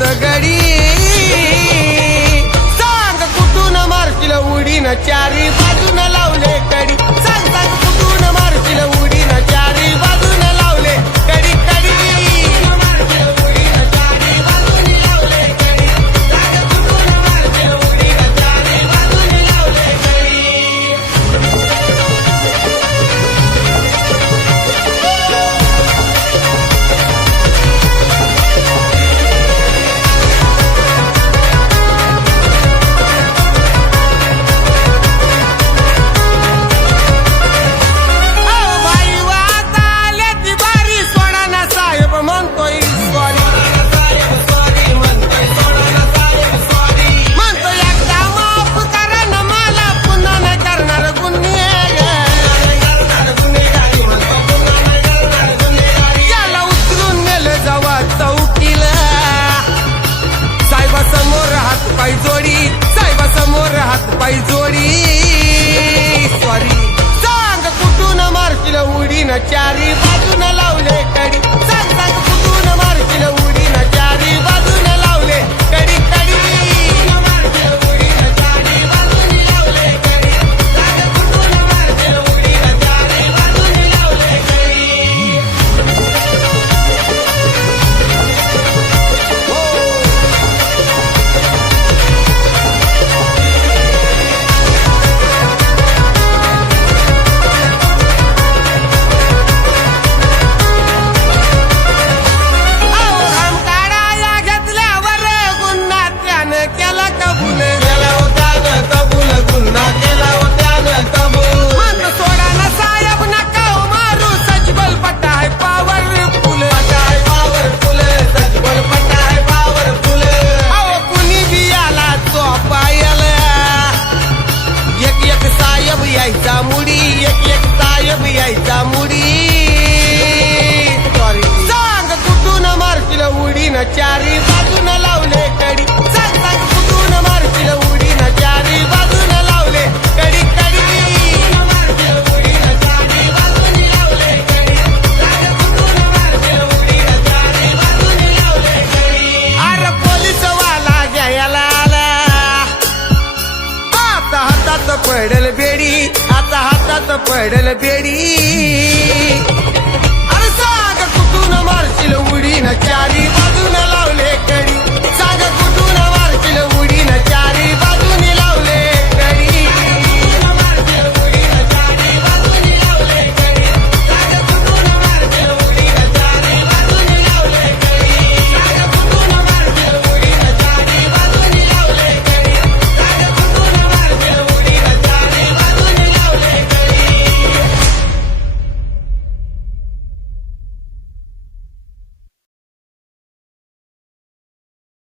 हात गडी सांग कुठून मारशील उडीन चारी बाजून लावले कडी सांग सांग कुठून मारशील उडीन चारी बाजून लावले कडी कडी मारशील उडीन चारी बाजून लावले कडी सांग कुठून मारशील उडीन चारी बाजून लावले कडी चारी बाजून लावले कडी सांग सांग कुठून मारशील उडीन चारी बाजून लावले कडी कडी मारशील उडीन चारी बाजून लावले कडी सांग कुठून मारशील उडीन चारी बाजून लावले कडी यायचा मुडी एक एक साहेब यायचा मुडी सांग कुठून मारशील उडीन चारी बाजून लावले कडी सांग सांग कुठून मारशील उडीन चारी बाजून लावले कडी कडी मारशील उडीन चारी बाजून लावले कडी सांग कुठून मारशील उडीन चारी बाजून लावले कडी अरे पोलीस वाला घ्यायला आला आता हातात पडल बेडी आता हातात पडल बेडी अरे सांग कुठून मारशील उडीन चारी